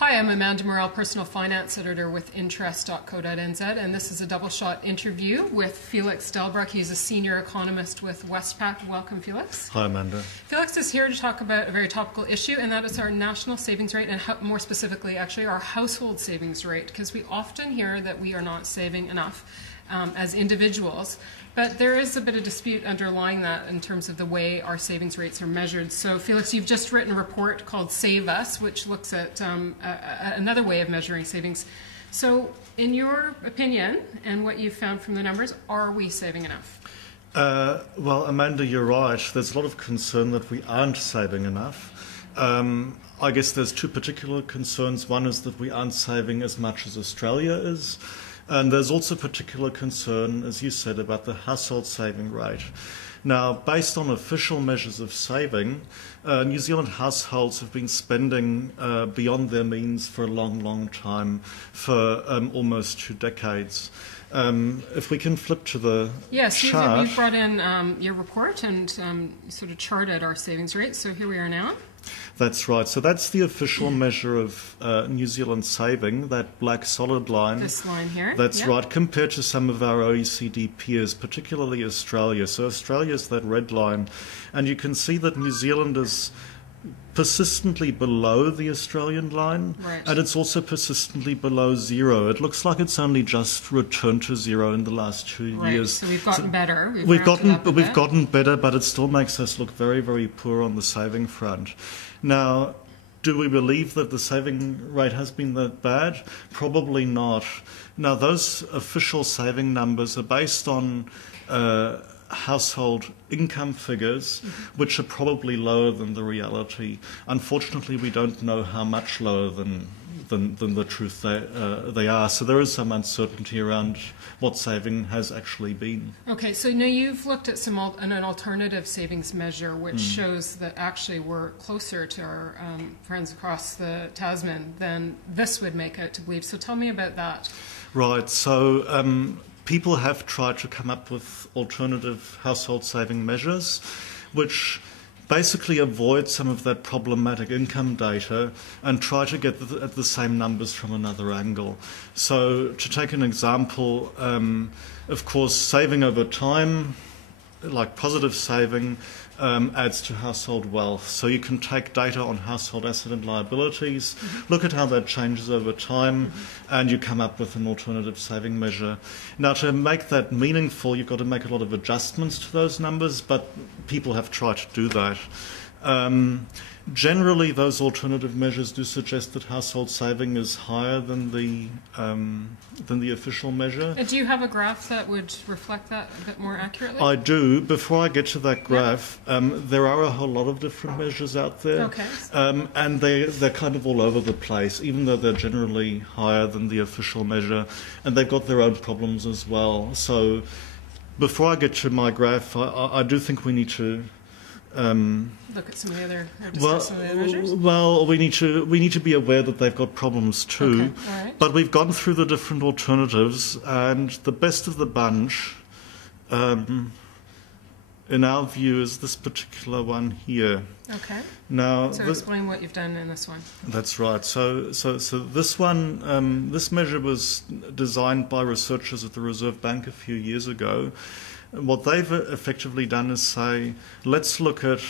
Hi, I'm Amanda Morrall, Personal Finance Editor with Interest.co.nz, and this is a double-shot interview with Felix Delbrück. He's a senior economist with Westpac. Welcome, Felix. Hi, Amanda. Felix is here to talk about a very topical issue, and that is our national savings rate, and more specifically, actually, our household savings rate, because we often hear that we are not saving enough as individuals. But there is a bit of dispute underlying that in terms of the way our savings rates are measured. So, Felix, you've just written a report called Save Us, which looks at another way of measuring savings. So, in your opinion, and what you've found from the numbers, are we saving enough? Well, Amanda, you're right. There's a lot of concern that we aren't saving enough. I guess there's two particular concerns. One is that we aren't saving as much as Australia is. And there's also particular concern, as you said, about the household saving rate. Now, based on official measures of saving, New Zealand households have been spending beyond their means for a long, long time, for almost 2 decades. If we can flip to the chart. You've brought in your report and sort of charted our savings rate. So here we are now. That's right. So that's the official measure of New Zealand saving, that black solid line. This line here. That's right, compared to some of our OECD peers, particularly Australia. So Australia's that red line. And you can see that New Zealand is persistently below the Australian line, right. And it's also persistently below zero. It looks like it's only just returned to zero in the last 2 years. So we've gotten better. We've gotten better, but it still makes us look very, very poor on the saving front. Now, do we believe that the saving rate has been that bad? Probably not. Now, those official saving numbers are based on household income figures, which are probably lower than the reality. Unfortunately, we don't know how much lower than the truth they are. So there is some uncertainty around what saving has actually been. Okay, so now you've looked at an alternative savings measure which shows that actually we're closer to our friends across the Tasman than this would make out to believe. So tell me about that. Right, so people have tried to come up with alternative household saving measures which basically avoid some of that problematic income data and try to get at the same numbers from another angle. So to take an example, of course, saving over time, like positive saving, adds to household wealth. So you can take data on household asset and liabilities, look at how that changes over time, and you come up with an alternative saving measure. Now, to make that meaningful, you've got to make a lot of adjustments to those numbers, but people have tried to do that. Generally, those alternative measures do suggest that household saving is higher than the official measure. Do you have a graph that would reflect that a bit more accurately? I do. Before I get to that graph, there are a whole lot of different measures out there, okay. And they're kind of all over the place, even though they're generally higher than the official measure, and they've got their own problems as well. So, before I get to my graph, I do think we need to look at some of the other, or discuss some of the other measures? Well, we need to be aware that they've got problems too. Okay. All right. But we've gone through the different alternatives, and the best of the bunch, in our view, is this particular one here. Okay. Now, so explain what you've done in this one. That's right. So this one, this measure was designed by researchers at the Reserve Bank a few years ago. What they've effectively done is say, let's look at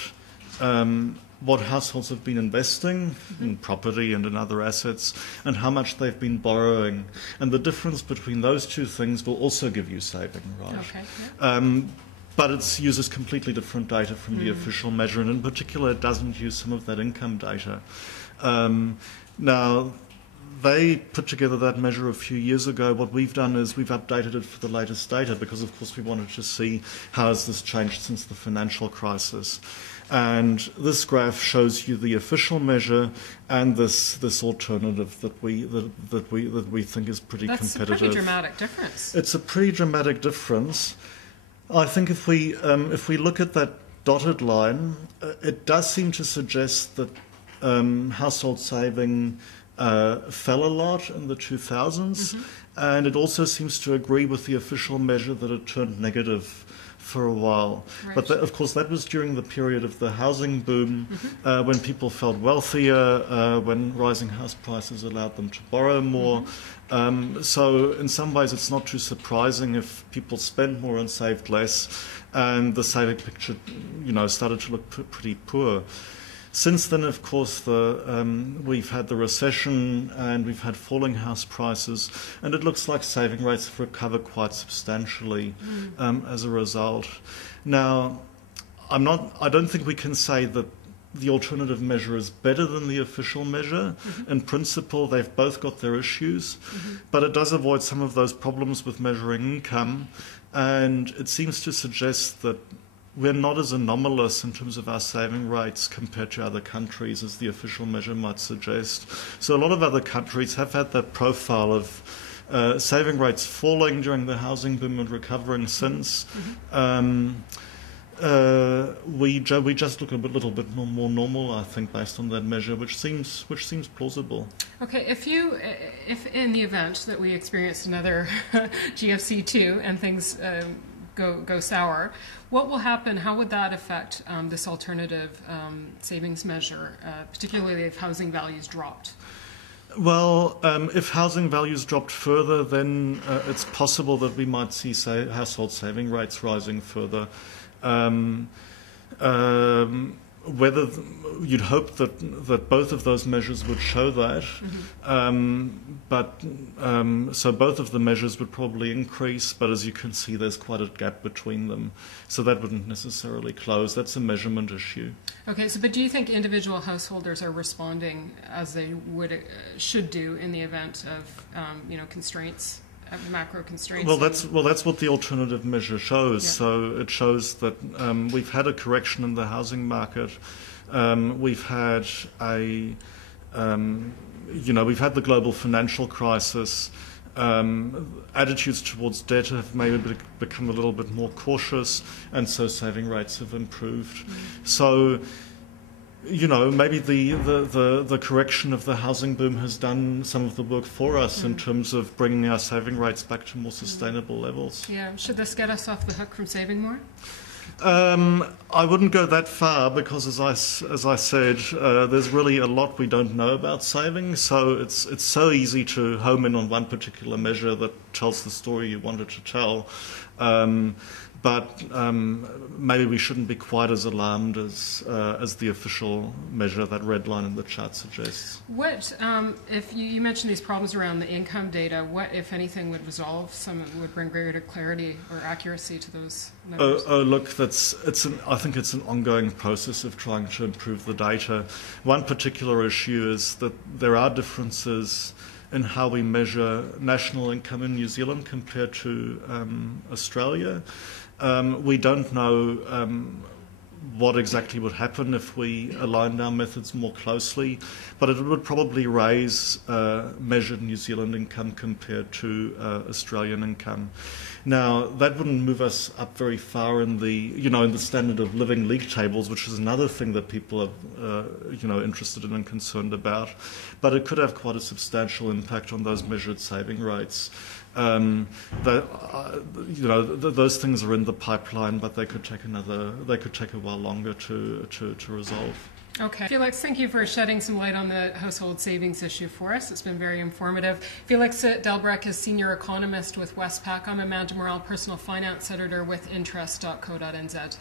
what households have been investing in property and in other assets, and how much they've been borrowing. And the difference between those two things will also give you saving, right? Okay. Yeah. But it uses completely different data from the official measure, and in particular, it doesn't use some of that income data. Now, they put together that measure a few years ago. What we've done is we've updated it for the latest data because, of course, we wanted to see how has this changed since the financial crisis. And this graph shows you the official measure and this alternative that we think is pretty competitive. That's a pretty dramatic difference. It's a pretty dramatic difference. I think if we look at that dotted line, it does seem to suggest that household saving fell a lot in the 2000s, and it also seems to agree with the official measure that it turned negative for a while. Right. But of course, that was during the period of the housing boom, when people felt wealthier, when rising house prices allowed them to borrow more. So in some ways, it's not too surprising if people spent more and saved less, and the saving picture, started to look pretty poor. Since then, of course, we've had the recession and we've had falling house prices, and it looks like saving rates have recovered quite substantially as a result. Now, I don't think we can say that the alternative measure is better than the official measure. In principle, they've both got their issues, but it does avoid some of those problems with measuring income, and it seems to suggest that we're not as anomalous in terms of our saving rates compared to other countries as the official measure might suggest. So a lot of other countries have had that profile of saving rates falling during the housing boom and recovering since. We just look a little bit more normal, I think, based on that measure, which seems plausible. Okay, if in the event that we experienced another GFC2 and things go sour, what will happen? How would that affect this alternative savings measure, particularly if housing values dropped? Well, if housing values dropped further, then it's possible that we might see household saving rates rising further. Whether you'd hope that both of those measures would show that, so both of the measures would probably increase, but as you can see, there's quite a gap between them, so that wouldn't necessarily close. That's a measurement issue. Okay, but do you think individual householders are responding as they should do in the event of constraints? Macro constraints. Well, that's what the alternative measure shows. Yeah. So it shows that we've had a correction in the housing market. We've had we've had the global financial crisis. Attitudes towards debt have maybe become a little bit more cautious, and so saving rates have improved. So, maybe the correction of the housing boom has done some of the work for us in terms of bringing our saving rates back to more sustainable levels. Yeah. Should this get us off the hook from saving more? I wouldn't go that far because, as I said, there's really a lot we don't know about saving. So it's so easy to home in on one particular measure that tells the story you wanted to tell. But maybe we shouldn't be quite as alarmed as the official measure, that red line in the chart, suggests. What, if you mentioned these problems around the income data, what, if anything, would resolve some, would bring greater clarity or accuracy to those numbers? Look, I think it's an ongoing process of trying to improve the data. One particular issue is that there are differences in how we measure national income in New Zealand compared to Australia. We don't know what exactly would happen if we aligned our methods more closely, but it would probably raise measured New Zealand income compared to Australian income. Now, that wouldn't move us up very far in the standard of living league tables, which is another thing that people are interested in and concerned about, but it could have quite a substantial impact on those measured saving rates. Those things are in the pipeline, but they could take a while longer to resolve. Okay. Felix, thank you for shedding some light on the household savings issue for us. It's been very informative. Felix Delbrück is Senior Economist with Westpac. I'm Amanda Morrall, Personal Finance Editor with Interest.co.nz.